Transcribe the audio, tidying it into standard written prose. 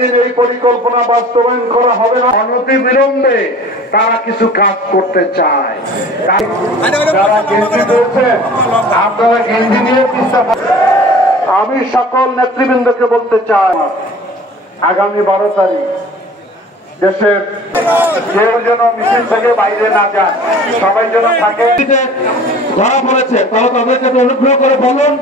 এতদিন এই পরিকল্পনা বাস্তবায়ন করা হবে না, অনতি বিলম্বে তারা কিছু কাজ করতে চায়। যারা গেঞ্জি করছেন আপনারা গেঞ্জি নিয়ে আমি সকল নেতৃবৃন্দকে বলতে চাই, আগামী 12 তারিখ দেশের কেউ যেন মিছিল থেকে বাইরে না যান, সবাই যেন থাকে। ধরা পড়েছে তাহলে তাদেরকে অনুগ্রহ করে বলুন